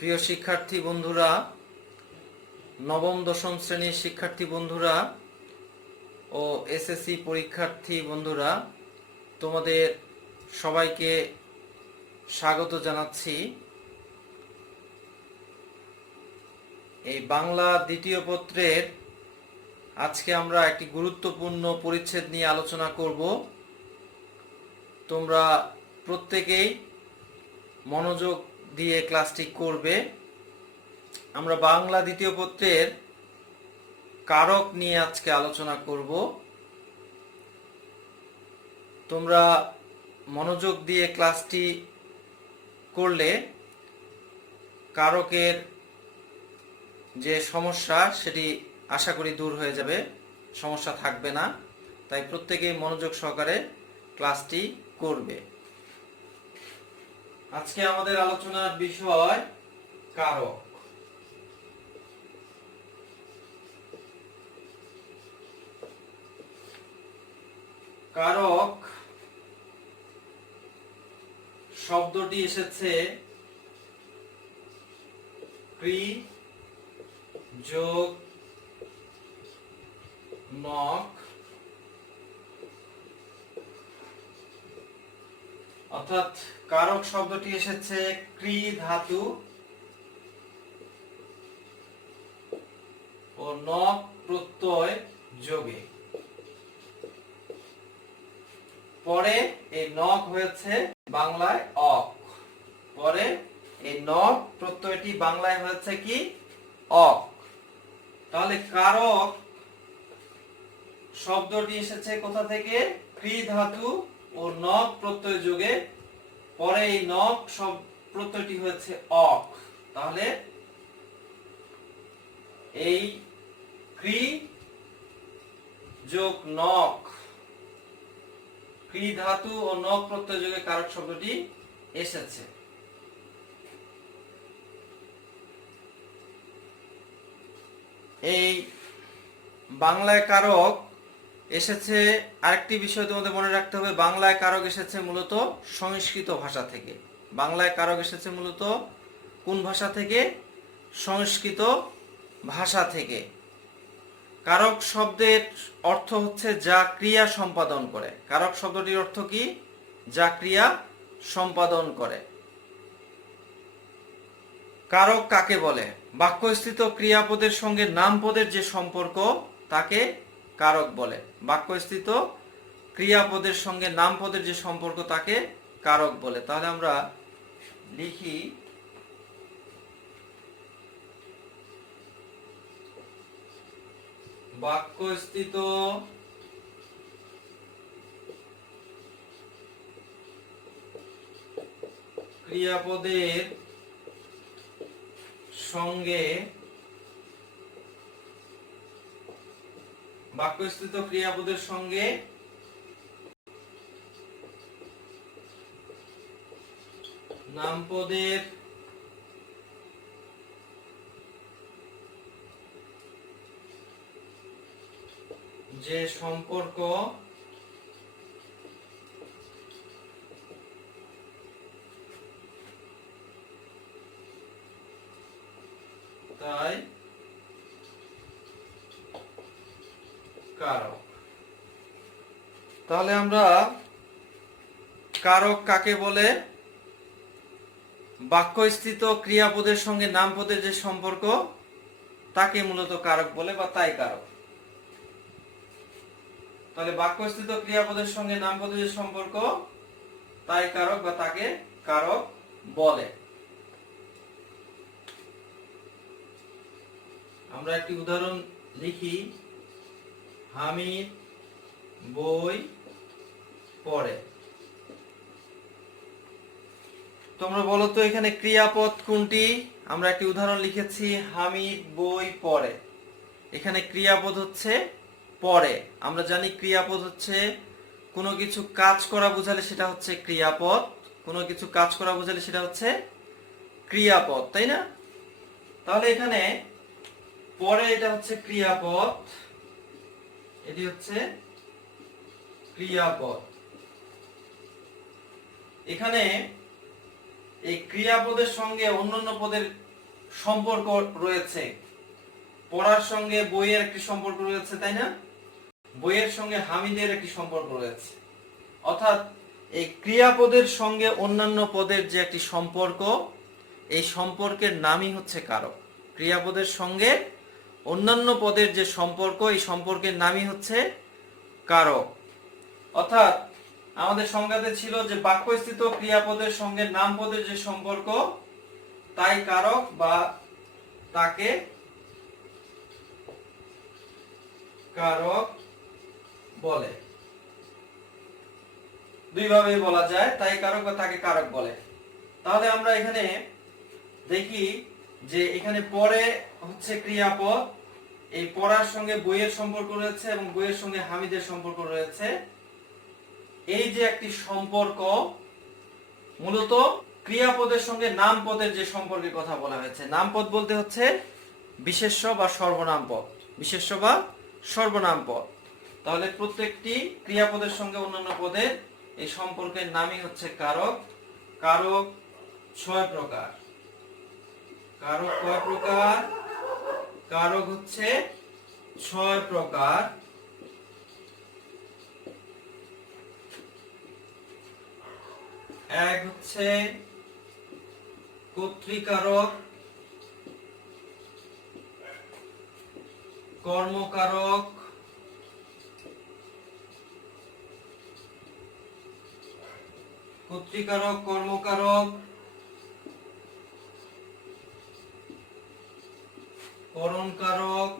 প্রিয় শিক্ষার্থী বন্ধুরা, নবম দশম শ্রেণীর শিক্ষার্থী বন্ধুরা ও এসএসসি পরীক্ষার্থী বন্ধুরা, তোমাদের সবাইকে স্বাগত জানাচ্ছি। এই বাংলা দ্বিতীয় পত্রের আজকে আমরা একটি গুরুত্বপূর্ণ পরিচ্ছেদ নিয়ে আলোচনা করব। তোমরা প্রত্যেকেই মনোযোগ দিয়ে ক্লাসটি করবে। আমরা বাংলা দ্বিতীয় পত্রের কারক নিয়ে আজকে আলোচনা করব। তোমরা মনোযোগ দিয়ে ক্লাসটি করলে কারকের যে সমস্যা সেটি আশা করি দূর হয়ে যাবে, সমস্যা থাকবে না। তাই প্রত্যেকেই মনোযোগ সহকারে ক্লাসটি করবে। আজকে আমাদের আলোচনার বিষয় কারক। কারক শব্দটি এসেছে ক্রি যোগ নক, অর্থাৎ কারক শব্দটি এসেছে ক্রি ধাতু ও নক প্রত্যয় যোগে। পরে এই নক হয়েছে বাংলায় অক। পরে এই নক প্রত্যয়টি বাংলায় হয়েছে কি? অক। তাহলে কারক শব্দটি এসেছে কোথা থেকে? ক্রি ধাতু ও নক প্রত্যয় যোগে। পরে এই নক প্রত্যয়টি হয়েছে অক। তাহলে এই ক্রি যোগ নক, ক্রি ধাতু ও নক প্রত্যয় যোগে কারক শব্দটি এসেছে। এই বাংলায় কারক এসেছে, আরেকটি বিষয় তোমাদের মনে রাখতে হবে, বাংলায় কারক এসেছে মূলত সংস্কৃত ভাষা থেকে। বাংলায় কারক এসেছে মূলত কোন ভাষা থেকে? সংস্কৃত ভাষা থেকে। কারক শব্দের অর্থ হচ্ছে যা ক্রিয়া সম্পাদন করে। কারক শব্দটির অর্থ কি? যা ক্রিয়া সম্পাদন করে। কারক কাকে বলে? বাক্যস্থিত ক্রিয়াপদের সঙ্গে নামপদের যে সম্পর্ক তাকে কারক বলে। বাক্যস্থিত ক্রিয়াপদের সঙ্গে নামপদের যে সম্পর্ক তাকে কারক বলে। তাহলে আমরা লিখি বাক্যস্থিত ক্রিয়াপদের সঙ্গে নামপদের যে সম্পর্ক তাই কারক। তাহলে আমরা কারক কাকে বলে? বাক্যস্থিত ক্রিয়াপদের সঙ্গে নামপদের যে সম্পর্ক তাকে মূলত কারক বলে, বা তাই কারক। তাহলে বাক্যস্থিত ক্রিয়াপদের সঙ্গে নামপদের যে সম্পর্ক তাই কারক, বা তাকে কারক বলে। আমরা একটি উদাহরণ লিখি। হামিদ বই পড়ে। তোমরা বলো তো এখানে ক্রিয়াপদ কোনটি? আমরা একটি উদাহরণ লিখেছি, হামিদ বই পড়ে। এখানে ক্রিয়াপদ হচ্ছে পড়ে। আমরা জানি ক্রিয়াপদ হচ্ছে কোনো কিছু কাজ করা বোঝালে সেটা হচ্ছে ক্রিয়াপদ। কোনো কিছু কাজ করা বোঝালে সেটা হচ্ছে ক্রিয়াপদ, তাই না? তাহলে এখানে পরে এটা হচ্ছে ক্রিয়াপদ, এটি হচ্ছে ক্রিয়াপদ। এখানে এই ক্রিয়াপদের সঙ্গে অন্যান্য পদের সম্পর্ক রয়েছে। পড়ার সঙ্গে বইয়ের একটি সম্পর্ক রয়েছে, তাই না? বইয়ের সঙ্গে হামিদের একটি সম্পর্ক রয়েছে। অর্থাৎ এই ক্রিয়াপদের সঙ্গে অন্যান্য পদের যে একটি সম্পর্ক, এই সম্পর্কের নামই হচ্ছে কারক। ক্রিয়াপদের সঙ্গে অন্যান্য পদের যে সম্পর্ক, এই সম্পর্কের নামই হচ্ছে কারক। অর্থাৎ আমাদের সংজ্ঞাতে ছিল যে বাক্যস্থিত ক্রিয়াপদের সঙ্গে নামপদের যে সম্পর্ক, তাই কারক বা তাকে কারক বলে। দুইভাবে বলা যায়, তাই কারক বা তাকে কারক বলে। তাহলে আমরা এখানে দেখি যে এখানে পরে হচ্ছে ক্রিয়াপদ, এই পড়ার সঙ্গে বইয়ের সম্পর্ক রয়েছে এবং বইয়ের সঙ্গে হামিদের সম্পর্ক রয়েছে। এই যে একটি সম্পর্ক, মূলত ক্রিয়াপদের সঙ্গে নামপদের যে সম্পর্কের কথা বলা হয়েছে। নামপদ বলতে হচ্ছে বিশেষ্য বা সর্বনাম পদ, বিশেষ্য বা সর্বনাম পদ। তাহলে প্রত্যেকটি ক্রিয়াপদের সঙ্গে অন্যান্য পদের এই সম্পর্কের নামই হচ্ছে কারক। কারক 6 প্রকার। কারক কয় প্রকার? কারক হচ্ছে 6 প্রকার। এক হচ্ছে কর্তৃকারক, কর্মকারক, কর্তৃকারক, কর্মকারক, করণকারক,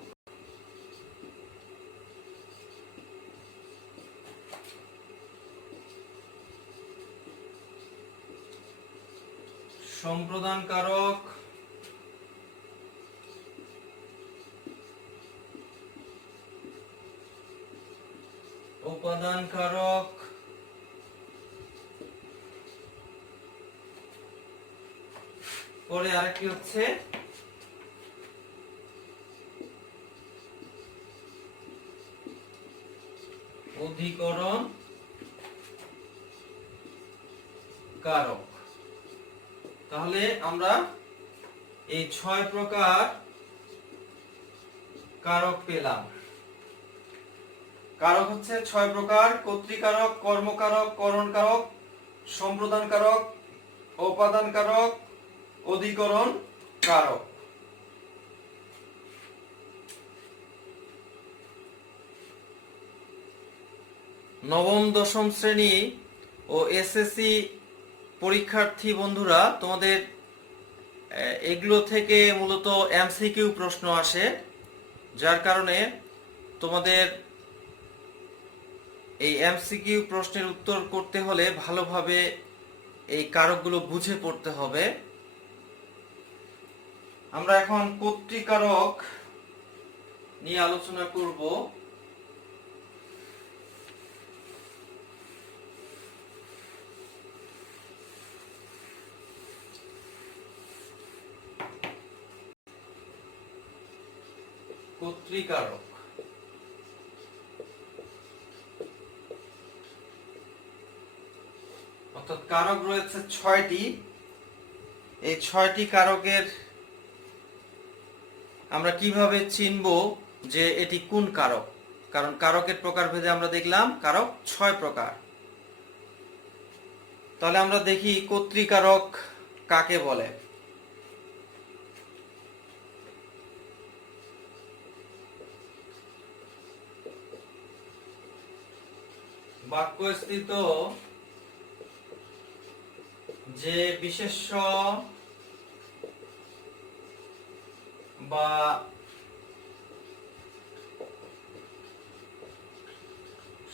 সম্প্রদানকারক, উপাদানকারক, পরে আরেকটি হচ্ছে অধিকরণ কারক। তাহলে আমরা এই 6 প্রকার কারক পেলাম। কারক হচ্ছে 6 প্রকার: কর্তৃকারক, কর্মকারক, করণকারক, সম্প্রদানকারক, উপাদানকারক, অধিকরণ কারক। নবম দশম শ্রেণী ও এসএসসি পরীক্ষার্থী বন্ধুরা, তোমাদের এগুলো থেকে মূলত এমসিকিউ প্রশ্ন আসে, যার কারণে তোমাদের এই এমসিকিউ প্রশ্নের উত্তর করতে হলে ভালোভাবে এই কারকগুলো বুঝে পড়তে হবে। আমরা এখন কর্তৃকারক নিয়ে আলোচনা করব। কর্তৃকারক অর্থাৎ কারক রয়েছে 6টি। এই 6টি কারকের আমরা কিভাবে চিনব যে এটি কোন কারক? কারণ কারকের প্রকারভেদে আমরা দেখলাম কারক 6 প্রকার। তাহলে আমরা দেখি কর্তৃকারক কাকে বলে। বাক্যস্থিত যে বিশেষ্য বা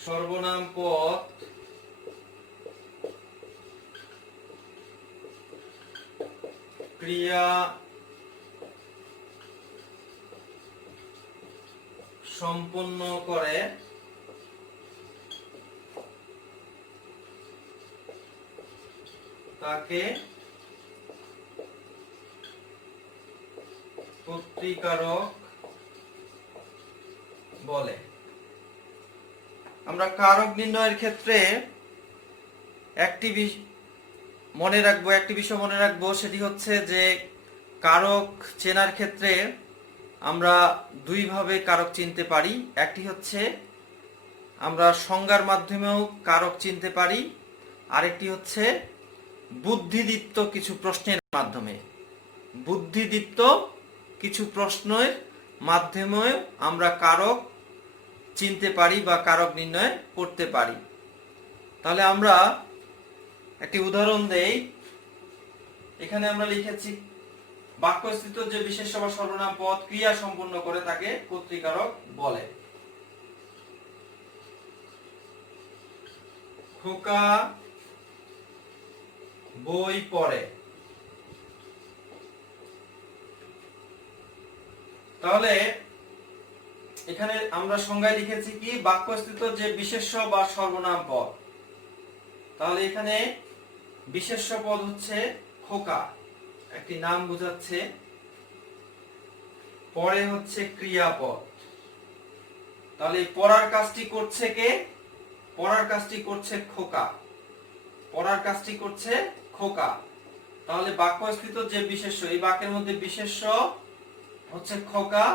সর্বনাম পদ ক্রিয়া সম্পন্ন করে তাকে কর্তৃকারক বলে। আমরা কারক নির্ণয়ের ক্ষেত্রে একটি বিষয় মনে রাখবো, সেটি হচ্ছে যে কারক চেনার ক্ষেত্রে আমরা দুইভাবে কারক চিনতে পারি। একটি হচ্ছে আমরা সংজ্ঞার মাধ্যমেও কারক চিনতে পারি, আরেকটি হচ্ছে বুদ্ধিদীপ্ত কিছু প্রশ্নের মাধ্যমে। বুদ্ধিদীপ্ত কিছু প্রশ্নের মাধ্যমেও আমরা কারক চিনতে পারি বা কারক নির্ণয় করতে পারি। তাহলে আমরা একটি উদাহরণ দেই। এখানে আমরা লিখেছি বাক্যস্থিত যে বিশেষ্য বা সর্বনাম পদ ক্রিয়া সম্পন্ন করে তাকে কর্তৃকারক বলে। খোকা বই পড়ে। তাহলে এখানে আমরা সংজ্ঞায় লিখেছি কি বাক্যস্থিত যে বিশেষ্য বা সর্বনাম পদ। তাহলে এখানে বিশেষ্য পদ হচ্ছে খোকা, একটি নাম বোঝাচ্ছে। পরে হচ্ছে ক্রিয়াপদ। তাহলে পড়ার কাজটি করছে কে? পড়ার কাজটি করছে খোকা। পড়ার কাজটি করছে খোকা। তাহলে বাক্যস্থিত যে বিশেষ্য, এই বাক্যের মধ্যে বিশেষ্য হচ্ছে খোকা,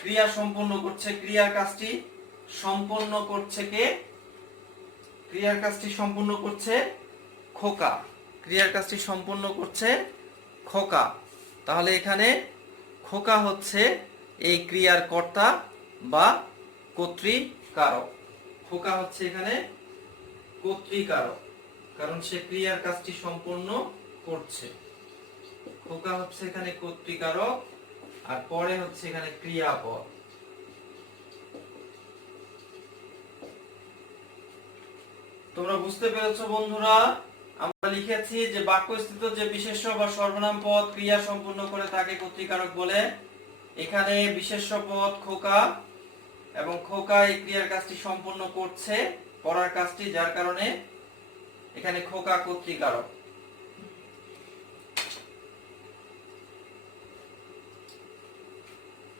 ক্রিয়া সম্পন্ন করছে, ক্রিয়ার কাজটি সম্পন্ন করছে কে? ক্রিয়ার কাজটি সম্পন্ন করছে খোকা। ক্রিয়ার কাজটি সম্পন্ন করছে খোকা। তাহলে এখানে খোকা হচ্ছে এই ক্রিয়ার কর্তা বা কর্তৃকারক। খোকা হচ্ছে এখানে কর্তৃকারক, কারণ সে ক্রিয়ার কাজটি সম্পন্ন করছে। খোকা হচ্ছে এখানে কর্তৃকারক, আর পরে হচ্ছে এখানে ক্রিয়াপদ। তোমরা বুঝতে পেরেছো বন্ধুরা? আমরা লিখেছি যে বাক্যস্থিত যে বিশেষ্য বা সর্বনাম পদ ক্রিয়া সম্পন্ন করে তাকে কর্তৃকারক বলে। এখানে বিশেষ্য পদ খোকা, এবং খোকা এই ক্রিয়ার কাজটি সম্পন্ন করছে, পড়ার কাজটি, যার কারণে এখানে খোকা কর্তৃকারক।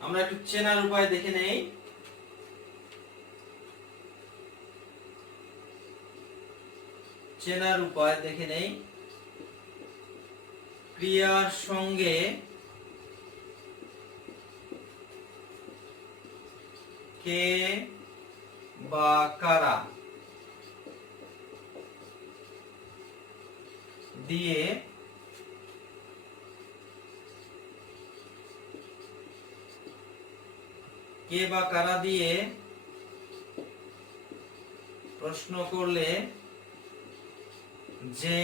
আমরা একটু চেনার উপায় দেখে নেই। চেনার উপায় দেখে নেই। ক্রিয়ার সঙ্গে কে বা কারা দিয়ে প্রশ্ন করলে যে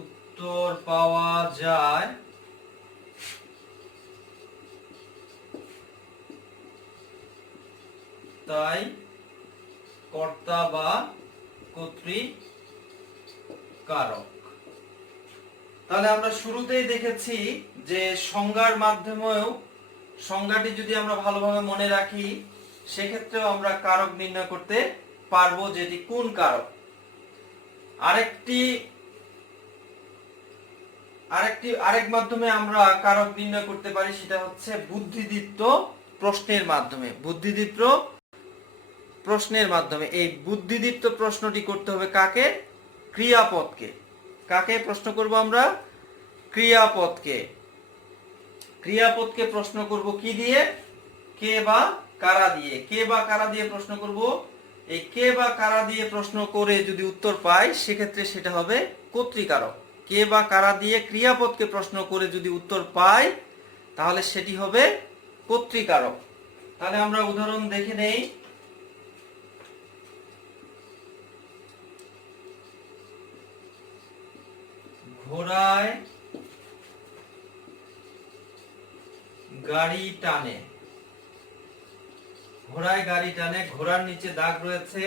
উত্তর পাওয়া যায় তাই কর্তা বা কর্তৃকারক। তাহলে আমরা শুরুতেই দেখেছি যে সংজ্ঞার মাধ্যমেও, সংজ্ঞাটি যদি আমরা ভালোভাবে মনে রাখি সেক্ষেত্রেও আমরা কারক নির্ণয় করতে পারবো, যেটি কোন কারক। আরেক মাধ্যমে আমরা কারক নির্ণয় করতে পারি, সেটা হচ্ছে বুদ্ধিদীপ্ত প্রশ্নের মাধ্যমে। বুদ্ধিদীপ্ত প্রশ্নের মাধ্যমে। এই বুদ্ধিদীপ্ত প্রশ্নটি করতে হবে কাকে? ক্রিয়াপদকে। কাকে প্রশ্ন করব আমরা? ক্রিয়াপদকে। ক্রিয়াপদকে প্রশ্ন করব কি দিয়ে? কে বা কারা দিয়ে। কে বা কারা দিয়ে প্রশ্ন করব। এই কে বা কারা দিয়ে প্রশ্ন করে যদি উত্তর পাই সেক্ষেত্রে সেটা হবে কর্তৃকারক। কে বা কারা দিয়ে ক্রিয়াপদকে প্রশ্ন করে যদি উত্তর পাই তাহলে সেটি হবে কর্তৃকারক। তাহলে আমরা উদাহরণ দেখে নেই। ঘোড়ায় গাড়ি টানে। ঘোড়ায় গাড়ি টানে, ঘোড়ার নিচে দাগ রয়েছে।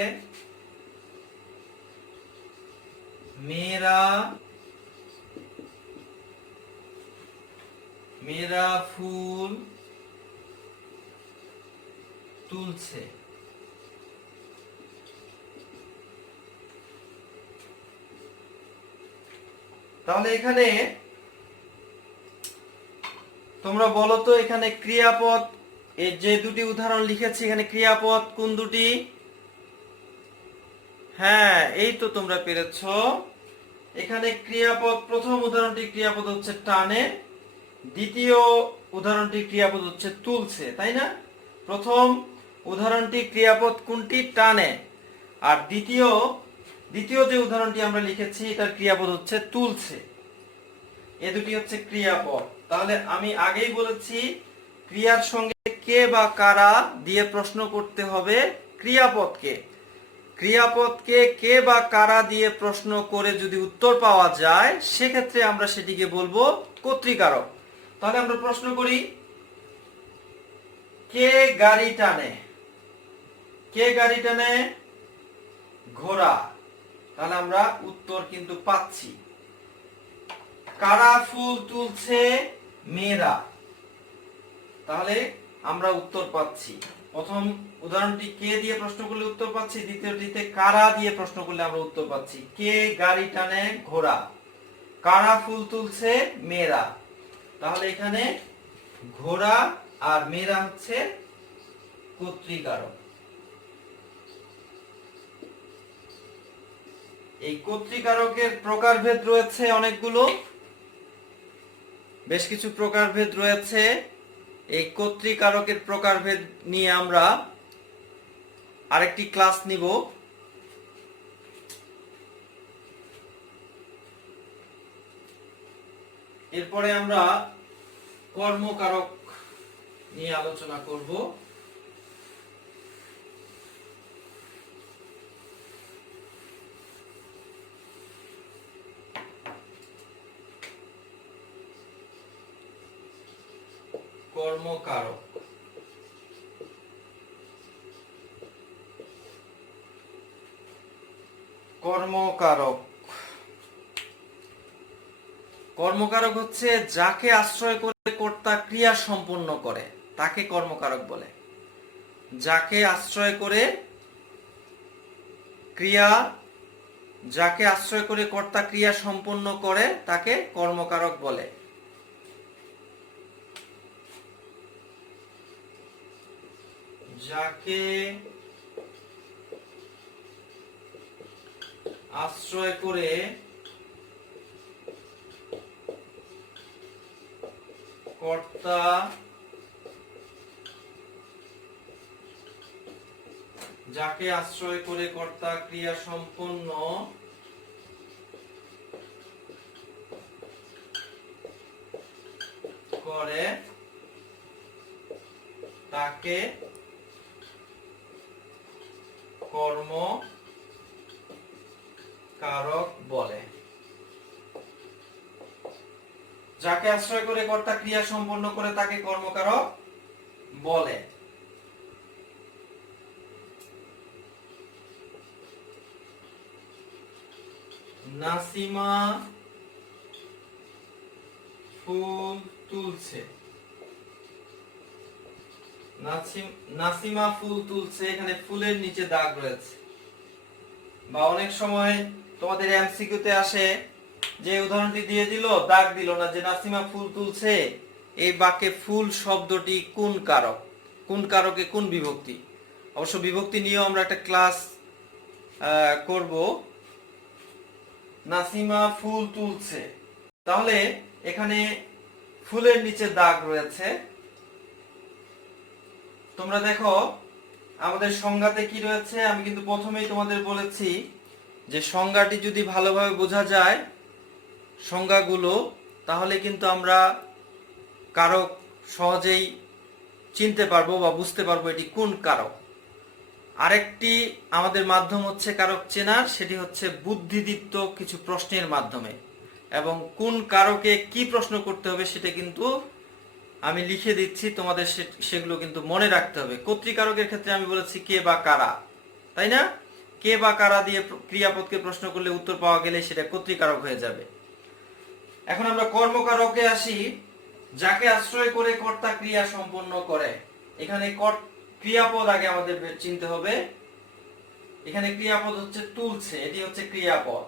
মেয়েরা ফুল তুলছে। তাহলে এখানে তোমরা বলো তো, এখানে ক্রিয়াপদ, এই যে দুটি উদাহরণ লিখেছি এখানে ক্রিয়াপদ কোন দুটি? হ্যাঁ, এই তো তোমরা পেরেছো। এখানে ক্রিয়াপদ, প্রথম উদাহরণটি ক্রিয়াপদ হচ্ছে টানে, দ্বিতীয় উদাহরণটি ক্রিয়াপদ হচ্ছে তুলছে, তাই না? প্রথম উদাহরণটি ক্রিয়াপদ কোনটি? টানে। আর দ্বিতীয় যে উদাহরণটি আমরা লিখেছি এটার ক্রিয়াপদ হচ্ছে তুলছে। এ দুটি হচ্ছে ক্রিয়াপদ। তাহলে আমি আগেই বলেছি ক্রিয়ার সঙ্গে কে বা কারা দিয়ে প্রশ্ন করতে হবে ক্রিয়াপদকে। ক্রিয়াপদকে কে বা কারা দিয়ে প্রশ্ন করে যদি উত্তর পাওয়া যায় সেক্ষেত্রে আমরা সেটিকে বলবো কর্তৃকারক। তাহলে আমরা প্রশ্ন করি, কে গাড়ি টানে? কে গাড়ি টানে? ঘোড়া। তাহলে আমরা উত্তর কিন্তু পাচ্ছি। কারা ফুল তুলছে? মেয়েরা। তাহলে আমরা উত্তর পাচ্ছি। প্রথম উদাহরণটি কে দিয়ে প্রশ্ন করলে উত্তর পাচ্ছি, দ্বিতীয়টিতে কারা দিয়ে প্রশ্ন করলে আমরা উত্তর পাচ্ছি। কে গাড়ি টানে? ঘোড়া। কারা ফুল তুলছে? মেয়েরা। তাহলে এখানে ঘোড়া আর মেয়েরা হচ্ছে কর্তৃকারক। এই কর্তৃকারকের প্রকারভেদ রয়েছে অনেকগুলো, বেশ কিছু প্রকারভেদ রয়েছে। এই কর্তৃকারকের প্রকারভেদ নিয়ে আমরা আরেকটি ক্লাস নিব। এরপরে আমরা কর্মকারক নিয়ে আলোচনা করব। কর্মকারক। কর্মকারক কর্মকারক হচ্ছে যাকে আশ্রয় করে কর্তা ক্রিয়া সম্পন্ন করে তাকে কর্মকারক বলে। যাকে আশ্রয় করে কর্তা ক্রিয়া সম্পন্ন করে তাকে কর্মকারক বলে। যাকে আশ্রয় করে কর্তা ক্রিয়া সম্পন্ন করে তাকে কর্মকারক বলে। যাকে আশ্রয় করে কর্তা ক্রিয়া সম্পন্ন করে তাকে কর্মকারক বলে। নাসিমা ফুল তুলছে। নাসিমা ফুল তুলছে, এখানে ফুলের নিচে দাগ রয়েছে। বা অনেক সময় তোমাদের এমসিকিউতে আসে যে উদাহরণটি দিয়ে দিল, দাগ দিল না, যে নাসিমা ফুল তুলছে, এই বাক্যে ফুল শব্দটি কোন কারক, কোন কারকে কোন বিভক্তি। অবশ্য বিভক্তি নিয়েও আমরা একটা ক্লাস করব। নাসিমা ফুল তুলছে, তাহলে এখানে ফুলের নিচে দাগ রয়েছে। তোমরা দেখো আমাদের সংজ্ঞাতে কি রয়েছে। আমি কিন্তু প্রথমেই তোমাদের বলেছি যে সংজ্ঞাটি যদি ভালোভাবে বোঝা যায় সংজ্ঞাগুলো, তাহলে কিন্তু আমরা কারক সহজেই চিনতে পারবো বা বুঝতে পারবো এটি কোন কারক। আরেকটি আমাদের মাধ্যম হচ্ছে কারক চেনার, সেটি হচ্ছে বুদ্ধিদীপ্ত কিছু প্রশ্নের মাধ্যমে। এবং কোন কারকে কি প্রশ্ন করতে হবে সেটা কিন্তু আমি লিখে দিচ্ছি, তোমাদের সেগুলো কিন্তু মনে রাখতে হবে। কর্তৃকারকের ক্ষেত্রে আমি বলেছি কে বা কারা, তাই না? কে বা কারা দিয়ে ক্রিয়াপদকে প্রশ্ন করলে উত্তর পাওয়া গেলে সেটা কর্তৃকারক হয়ে যাবে। এখন আমরা কর্মকারকে আসি। যাকে আশ্রয় করে কর্তা ক্রিয়া সম্পন্ন করে, এখানে ক্রিয়াপদ আগে আমাদের চিনতে হবে। এখানে ক্রিয়াপদ হচ্ছে তুলছে, এটি হচ্ছে ক্রিয়াপদ।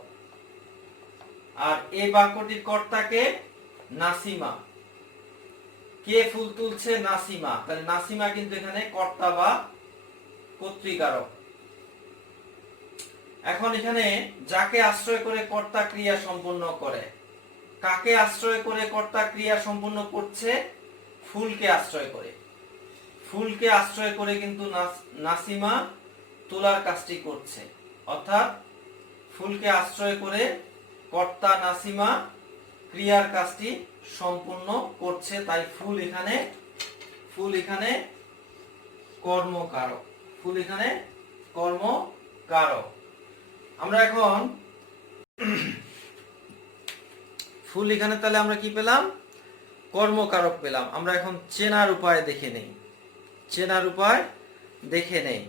আর এই বাক্যটির কর্তাকে নাসিমা। কে ফুল তুলছে? নাসিমা। তাহলে নাসিমা কিন্তু এখানে কর্তা বা কর্তৃকারক। এখন এখানে যাকে আশ্রয় করে কর্তা ক্রিয়া সম্পূর্ণ করে, কাকে আশ্রয় করে কর্তা ক্রিয়া সম্পূর্ণ করছে? ফুলকে আশ্রয় করে। ফুলকে আশ্রয় করে কিন্তু নাসিমা তোলার কাজটি করছে, অর্থাৎ ফুলকে আশ্রয় করে কর্তা নাসিমা ক্রিয়ার কাজটি সম্পূর্ণ করছে, তাই ফুল এখানে কর্মকারক। ফুল এখানে কর্মকারক। আমরা এখন ফুল এখানে তাহলে আমরা কি পেলাম? কর্মকারক পেলাম। আমরা এখন চেনার উপায় দেখে নেই।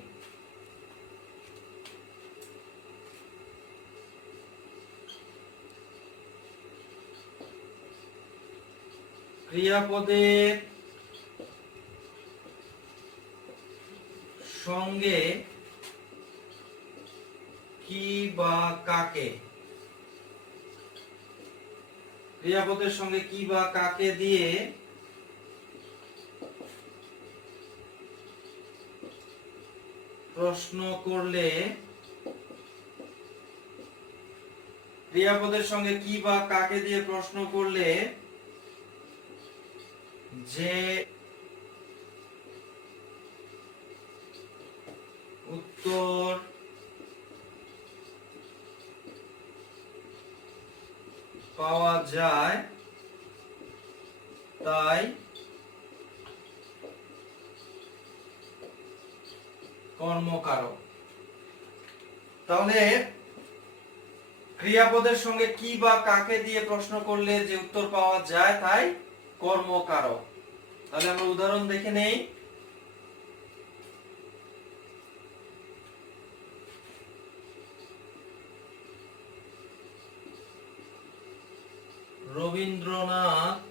ক্রিয়াপদের সঙ্গে কি বা কাকে, ক্রিয়াপদের সঙ্গে কি বা কাকে দিয়ে প্রশ্ন করলে, ক্রিয়াপদের সঙ্গে কি বা কাকে দিয়ে প্রশ্ন করলে যে উত্তর পাওয়া যায় তাই কর্মকারক। তাহলে ক্রিয়াপদের সঙ্গে কি বা কাকে দিয়ে প্রশ্ন করলে যে উত্তর পাওয়া যায় তাই কর্মকারক। তাহলে আমরা উদাহরণ দেখে নেই। রবীন্দ্রনাথ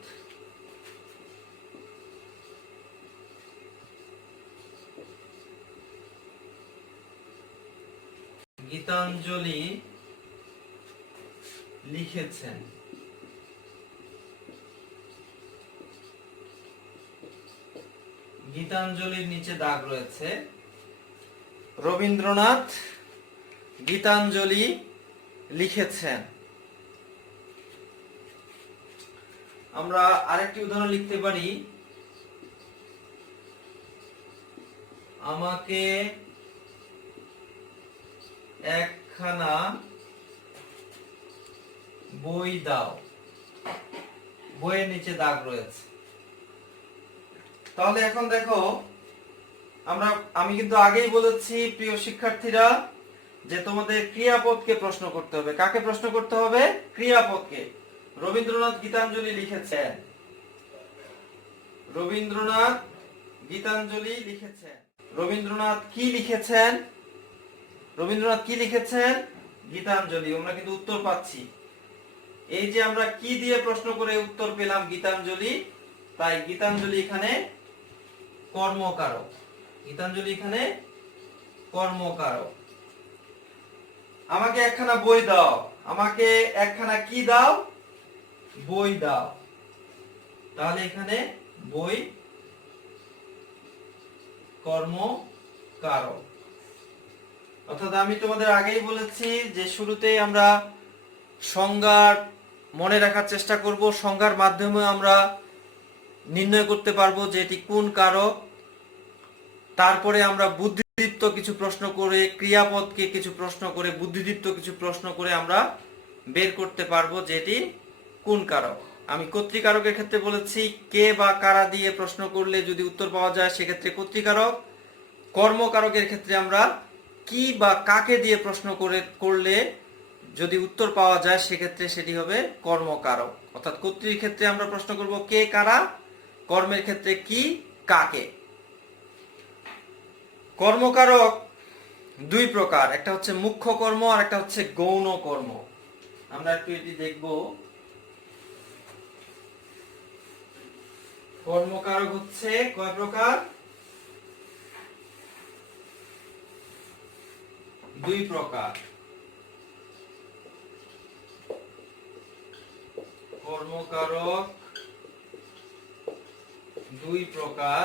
গীতাঞ্জলি লিখেছেন। গীতাঞ্জলির নিচে দাগ রয়েছে। রবীন্দ্রনাথ গীতাঞ্জলি লিখেছেন। আমরা আরেকটি উদাহরণ লিখতে পারি। আমাকে একখানা বই দাও। বইয়ের নিচে দাগ রয়েছে। তাহলে এখন দেখো, আমি কিন্তু আগেই বলেছি প্রিয় শিক্ষার্থীরা যে তোমাদের ক্রিয়াপদকে প্রশ্ন করতে হবে। কাকে প্রশ্ন করতে হবে? ক্রিয়াপদকে। রবীন্দ্রনাথ গীতাঞ্জলি লিখেছেন। রবীন্দ্রনাথ গীতাঞ্জলি লিখেছেন। রবীন্দ্রনাথ কি লিখেছেন? রবীন্দ্রনাথ কি লিখেছেন? গীতাঞ্জলি। আমরা কিন্তু উত্তর পাচ্ছি। এই যে আমরা কি দিয়ে প্রশ্ন করে উত্তর পেলাম গীতাঞ্জলি, তাই গীতাঞ্জলি এখানে কর্মকারক। গীতাঞ্জলি এখানে কর্মকারক। আমাকে একখানা বই দাও। আমাকে একখানা কি দাও? বই দাও। তাহলে এখানে বই কর্মকারক। অর্থাৎ আমি তোমাদের আগেই বলেছি যে শুরুতেই আমরা সংজ্ঞার মনে রাখার চেষ্টা করব। সংজ্ঞার মাধ্যমে আমরা নির্ণয় করতে পারবো যে এটি কোন কারক। তারপরে আমরা বুদ্ধিদীপ্ত কিছু প্রশ্ন করে, ক্রিয়াপদকে কিছু প্রশ্ন করে, বুদ্ধিদীপ্ত কিছু প্রশ্ন করে আমরা বের করতে পারবো যে এটি কোন কারক। আমি কর্তৃকারকের ক্ষেত্রে বলেছি কে বা কারা দিয়ে প্রশ্ন করলে যদি উত্তর পাওয়া যায় সেক্ষেত্রে কর্তৃকারক। কর্মকারকের ক্ষেত্রে আমরা কি বা কাকে দিয়ে প্রশ্ন করলে যদি উত্তর পাওয়া যায় সেক্ষেত্রে সেটি হবে কর্মকারক। অর্থাৎ কর্তৃর ক্ষেত্রে আমরা প্রশ্ন করব কে কারা, কর্মের ক্ষেত্রে কি কাকে। কর্মকারক দুই প্রকার, একটা হচ্ছে মুখ্য কর্ম আর একটা হচ্ছে গৌণ কর্ম। আমরা একটু এটি দেখব। কর্মকারক হচ্ছে কয় প্রকার? দুই প্রকার। কর্মকারক দুই প্রকার।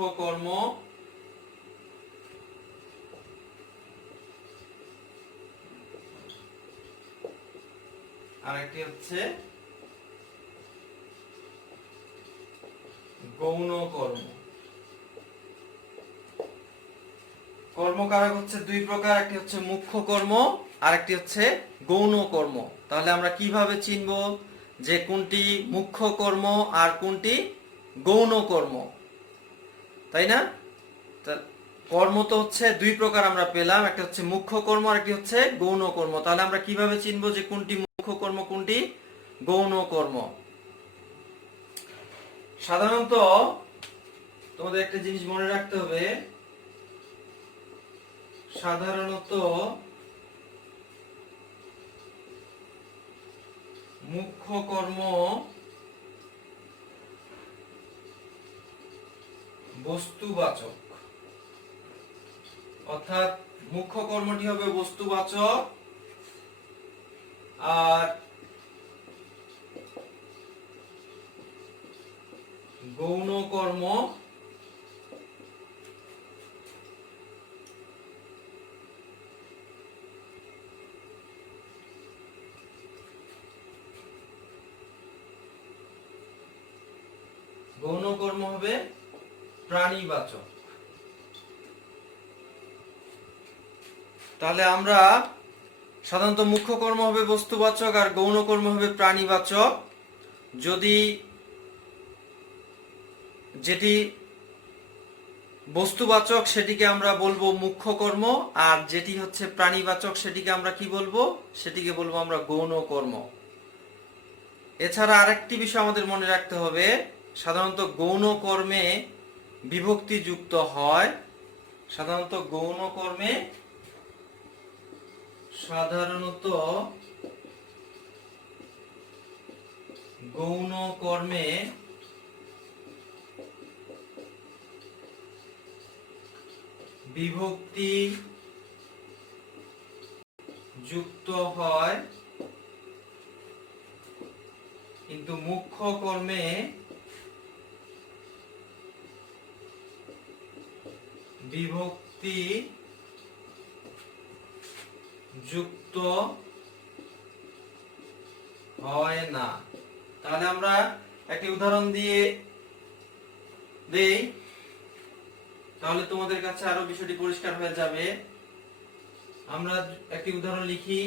মুখ্য কর্ম, আরেকটি হচ্ছে গৌণ কর্ম। কর্মকারক হচ্ছে দুই প্রকার, একটি হচ্ছে মুখ্য কর্ম, আরেকটি হচ্ছে গৌণ কর্ম। তাহলে আমরা কিভাবে চিনব যে কোনটি মুখ্য কর্ম আর কোনটি গৌণ কর্ম, তাই না? কর্ম তো হচ্ছে দুই প্রকার আমরা পেলাম, একটা হচ্ছে মুখ্য কর্ম আর একটি হচ্ছে গৌণ কর্ম। তাহলে আমরা কিভাবে চিনব যে কোনটি মুখ্য কর্ম কোনটি গৌণ কর্ম? সাধারণত তোমাদের একটা জিনিস মনে রাখতে হবে, সাধারণত মুখ্য কর্ম বস্তুবাচক, অর্থাৎ মুখ্য কর্মটি হবে বস্তুবাচক আর গৌণ কর্ম গৌণ কর্ম হবে প্রাণীবাচক। তাহলে আমরা সাধারণত মুখ্য কর্ম হবে বস্তুবাচক আর গৌণ কর্ম হবে প্রাণীবাচক। যদি যেটি বস্তুবাচক সেটিকে আমরা বলবো মুখ্য কর্ম, আর যেটি হচ্ছে প্রাণীবাচক সেটিকে আমরা কি বলবো? সেটিকে বলবো আমরা গৌণ কর্ম। এছাড়া আরেকটি বিষয় আমাদের মনে রাখতে হবে, সাধারণত গৌণ কর্মে বিভক্তি যুক্ত হয়, সাধারণত গৌণ কর্মে গৌণ কর্মে বিভক্তি যুক্ত হয়, কিন্তু মুখ্য কর্মে বিভক্তি যুক্ত হয় না। তাহলে আমরা একটি উদাহরণ দিয়ে দেই, তাহলে তোমাদের কাছে আরো বিষয়টি পরিষ্কার হয়ে যাবে। আমরা একটি উদাহরণ লিখি,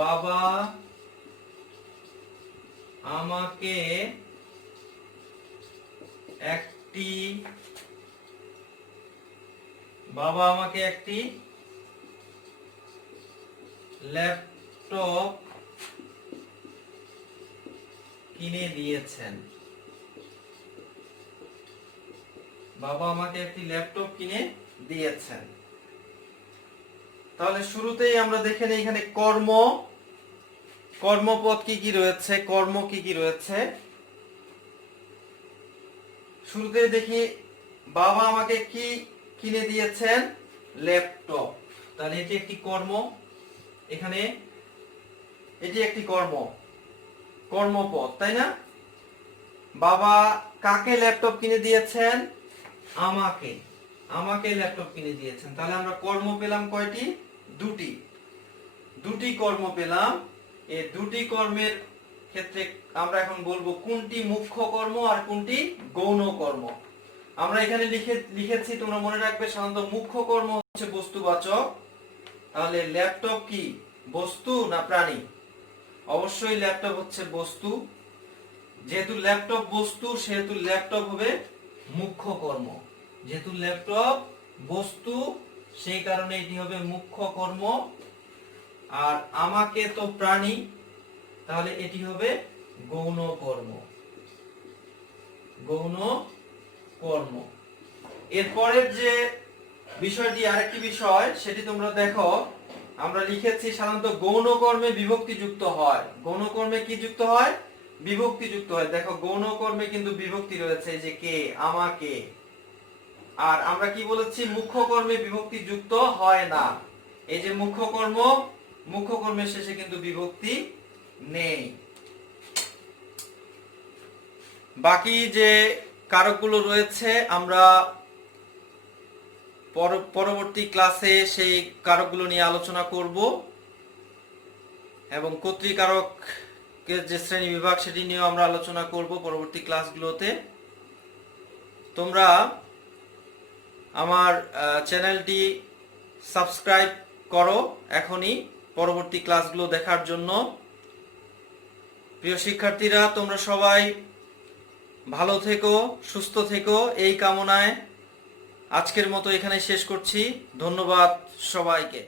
বাবা আমাকে একটি ল্যাপটপ কিনে দিয়েছেন। বাবা আমাকে একটি ল্যাপটপ কিনে দিয়েছেন। তাহলে শুরুতেই আমরা দেখে নিই এখানে কর্মপদ কি কি রয়েছে, কর্ম কি কি রয়েছে। শুরুতে দেখি বাবা আমাকে কি কিনে দিয়েছেন? ল্যাপটপ। তাহলে এটি একটি কর্ম, এখানে এটি একটি কর্মপদ, তাই না? বাবা কাকে ল্যাপটপ কিনে দিয়েছেন? আমাকে ল্যাপটপ কিনে দিয়েছেন। তাহলে আমরা কর্ম পেলাম কয়টি? দুটি কর্ম পেলাম। এই দুটি কর্মের ক্ষেত্রে আমরা এখন বলবো কোনটি মুখ্য কর্ম আর কোনটি গৌণ কর্ম। আমরা এখানে লিখেছি, তোমরা মনে রাখবে, সাধারণত মুখ্য কর্ম হচ্ছে বস্তুবাচক। তাহলে ল্যাপটপ কি বস্তু না প্রাণী? অবশ্যই ল্যাপটপ হচ্ছে বস্তু। যেহেতু ল্যাপটপ বস্তু সেহেতু ল্যাপটপ হবে মুখ্য কর্ম। যেহেতু ল্যাপটপ বস্তু সেই কারণে এটি হবে মুখ্য কর্ম। আর আমাকে তো প্রাণী, তাহলে এটি হবে গৌণ কর্ম। এরপরের যে বিষয়টি, আরেকটি বিষয়, সেটি তোমরা দেখো, আমরা লিখেছি সাধারণত গৌণ কর্মে বিভক্তি যুক্ত হয়। গৌণ কর্মে কি যুক্ত হয়? বিভক্তি যুক্ত হয়। দেখো গৌণ কর্মে কিন্তু বিভক্তি রয়েছে, যে কে, আমাকে। আর আমরা কি বলেছি? মুখ্য কর্মে বিভক্তি যুক্ত হয় না। এই যে মুখ্য কর্মের শেষে কিন্তু বিভক্তি নেই। বাকি যে কারকগুলো রয়েছে, আমরা পরবর্তী ক্লাসে সেই কারকগুলো নিয়ে আলোচনা করব এবং কর্তৃকারকের যে শ্রেণী বিভাগ সেটি নিয়েও আমরা আলোচনা করব পরবর্তী ক্লাসগুলোতে। তোমরা আমার চ্যানেলটি সাবস্ক্রাইব করো এখনই পরবর্তী ক্লাসগুলো দেখার জন্য। প্রিয় শিক্ষার্থীরা, তোমরা সবাই ভালো থেকো, সুস্থ থেকো, এই কামনায় আজকের মতো এখানে শেষ করছি। ধন্যবাদ সবাইকে।